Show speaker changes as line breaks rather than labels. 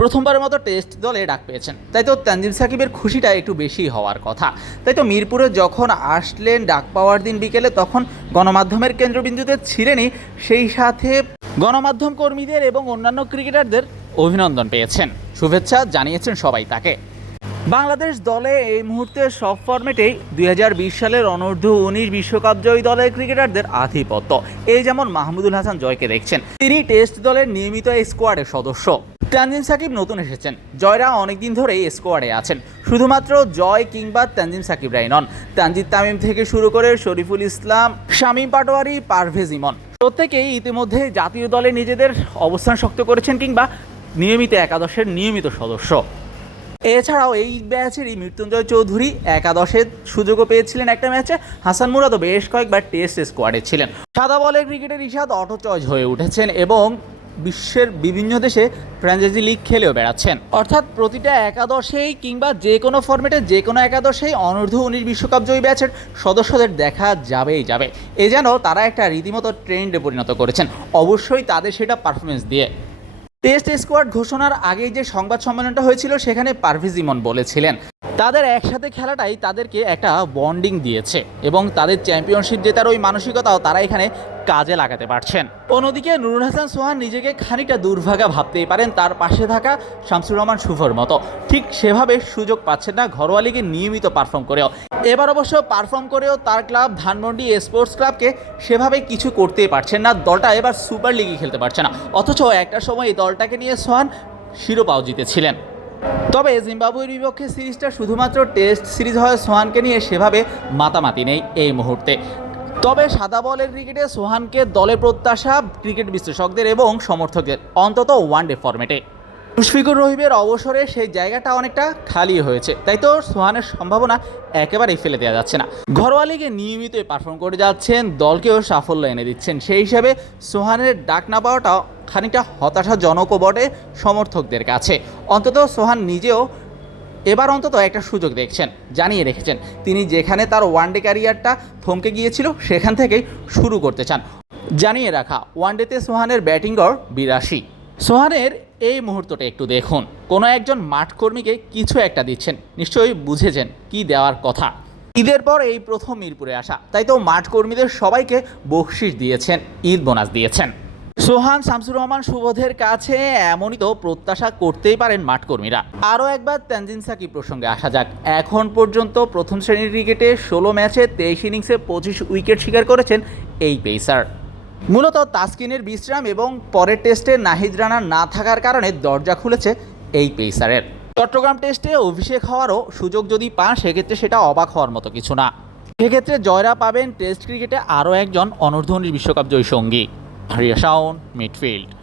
প্রথমবারের মতো টেস্ট দলে ডাক পেয়েছেন। তাই তো তানজিম সাকিবের খুশিটা একটু বেশি হওয়ার কথা। তাই তো মিরপুরে যখন আসলেন ডাক পাওয়ার দিন বিকেলে, তখন গণমাধ্যমের কেন্দ্রবিন্দুতে ছিলেনই। সেই সাথে গণমাধ্যম কর্মীদের এবং অন্যান্য ক্রিকেটারদের অভিনন্দন পেয়েছেন। শুভেচ্ছা জানিয়েছেন সবাই তাকে। বাংলাদেশ দলে এই মুহূর্তে সব ফর্মেটেই দুই হাজার বিশ সালের অনূর্ধ্ব উনিশ বিশ্বকাপ জয়ী দলের ক্রিকেটারদের আধিপত্য। এই যেমন মাহমুদুল হাসান জয়কে দেখছেন, তিনি টেস্ট দলের নিয়মিত স্কোয়াডের সদস্য। তানজিম সাকিব নতুন এসেছেন। জয়রা অনেকদিন ধরেই স্কোয়াডে আছেন। শুধুমাত্র জয় কিংবা তানজিম সাকিবরাই নন। তানজিদ তামিম থেকে শুরু করে শরীফুল ইসলাম, শামীম পাটোয়ারি, পারভেজ ইমন। প্রত্যেকেই ইতিমধ্যে জাতীয় দলে নিজেদের অবস্থান শক্ত করেছেন কিংবা নিয়মিত একাদশের নিয়মিত সদস্য। এছাড়াও এই ব্যাচেরই মৃত্যুঞ্জয় চৌধুরী একাদশের সুযোগও পেয়েছিলেন একটা ম্যাচে। হাসান মুরাদও বেশ কয়েকবার টেস্ট স্কোয়াডে ছিলেন। সাদা বলের ক্রিকেটের ইশাদ অটো চয়েস হয়ে উঠেছেন এবং বিশ্বের বিভিন্ন দেশে ফ্র্যাঞ্চাইজি লিগ খেলেও বেড়াচ্ছেন। অর্থাৎ প্রতিটা একাদশেই কিংবা যে কোনো ফর্মেটে যে কোনো একাদশেই অনূর্ধ্ব উনিশ বিশ্বকাপ জয়ী ব্যাচের সদস্যদের দেখা যাবেই যাবে। এ যেন তারা একটা রীতিমতো ট্রেন্ডে পরিণত করেছেন। অবশ্যই তাদের সেটা পারফরমেন্স দিয়ে। টেস্ট স্কোয়াড ঘোষণার আগেই যে সংবাদ সম্মেলনটা হয়েছিল, সেখানে পারভেজ ইমন বলেছিলেন। তাদের একসাথে খেলাটাই তাদেরকে একটা বন্ডিং দিয়েছে এবং তাদের চ্যাম্পিয়নশিপ জেতার ওই মানসিকতাও তারা এখানে কাজে লাগাতে পারছেন। অন্যদিকে নুরুল হাসান সোহান নিজেকে খানিকটা দুর্ভাগা ভাবতেই পারেন তার পাশে থাকা শামসুর রহমান শুভর মতো। ঠিক সেভাবে সুযোগ পাচ্ছেন না ঘরোয়া লিগে নিয়মিত পারফর্ম করেও। এবার অবশ্য পারফর্ম করেও তার ক্লাব ধানমন্ডি স্পোর্টস ক্লাবকে সেভাবে কিছু করতেই পারছেন না। দলটা এবার সুপার লিগে খেলতে পারছে না। অথচ একটা সময় এই দলটাকে নিয়ে সোহান শিরোপাও জিতেছিলেন। তবে জিম্বাবুয়ের বিপক্ষে সিরিজটা শুধুমাত্র টেস্ট সিরিজ হয় সোহানকে নিয়ে সেভাবে মাতামাতি নেই এই মুহূর্তে। তবে সাদা বলের ক্রিকেটে সোহানকে দলে প্রত্যাশা ক্রিকেট বিশ্লেষকদের এবং সমর্থকদের, অন্তত ওয়ানডে ফরম্যাটে মুশফিকুর রহিমের অবসরে সেই জায়গাটা অনেকটা খালি হয়েছে। তাই তো সোহানের সম্ভাবনা একেবারেই ফেলে দেওয়া যাচ্ছে না। ঘরোয়া লিগে নিয়মিত পারফর্ম করে যাচ্ছেন, দলকেও সাফল্য এনে দিচ্ছেন। সেই হিসাবে সোহানের ডাক না পাওয়াটা খানিকটা হতাশাজনকও বটে সমর্থকদের কাছে। অন্তত সোহান নিজেও এবার অন্তত একটা সুযোগ দেখছেন, জানিয়ে রেখেছেন। তিনি যেখানে তার ওয়ানডে ক্যারিয়ারটা থমকে গিয়েছিল, সেখান থেকেই শুরু করতে চান। জানিয়ে রাখা ওয়ানডেতে সোহানের ব্যাটিং গড় বিরাশি। সোহানের এই মুহূর্তটা একটু দেখুন। কোনো একজন মাঠকর্মীকে কিছু একটা দিচ্ছেন, নিশ্চয়ই বুঝেছেন কি দেওয়ার কথা। ঈদের পর এই প্রথম মিরপুরে আসা, তাই তো মাঠ কর্মীদের সবাইকে বকশিস দিয়েছেন, ঈদ বোনাস দিয়েছেন। সোহান শামসুর রহমান সুবোধের কাছে এমনই তো প্রত্যাশা করতেই পারেন মাঠকর্মীরা। আরও একবার তানজিন সাকিব প্রসঙ্গে আসা যাক। এখন পর্যন্ত প্রথম শ্রেণির ক্রিকেটে ষোলো ম্যাচে তেইশ ইনিংসে পঁচিশ উইকেট শিকার করেছেন এই পেসার। মূলত তাসকিনের বিশ্রাম এবং পরের টেস্টে নাহিদ রানা না থাকার কারণে দরজা খুলেছে এই পেসারের। চট্টগ্রাম টেস্টে অভিষেক হওয়ারও সুযোগ যদি পান, সেক্ষেত্রে সেটা অবাক হওয়ার মতো কিছু না। সেক্ষেত্রে জয়রা পাবেন টেস্ট ক্রিকেটে আরও একজন অনূর্ধ্ব বিশ্বকাপ জয়ী সঙ্গী। Hariashaun Midfield.